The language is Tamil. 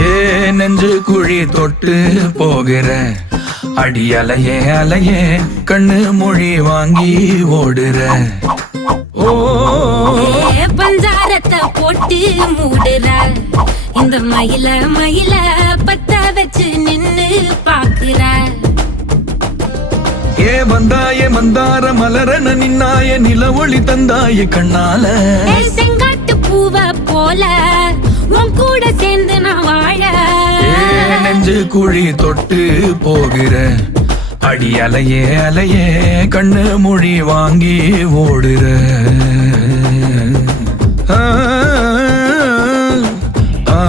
ஏ நெஞ்சு குழி தொட்டு போகிற அடி அலையே அலையே கண்ணு மொழி வாங்கி ஓடுற. ஓ பஞ்சாரத்தை போட்டு மூடுற இந்த மயில மயில பத்த வச்சு நின்னு பாக்குற. ஏ வந்தாய மந்தார மலரன நின்னாய நில ஒளி தந்தாய கண்ணால. செங்காட்டு பூவ போல உன் கூட சேர்ந்து நான் வாழ. நெஞ்சு குழி தொட்டு போகிற அடி அலையே அலையே கண்ணு மொழி வாங்கி ஓடுற. ஆ ஆ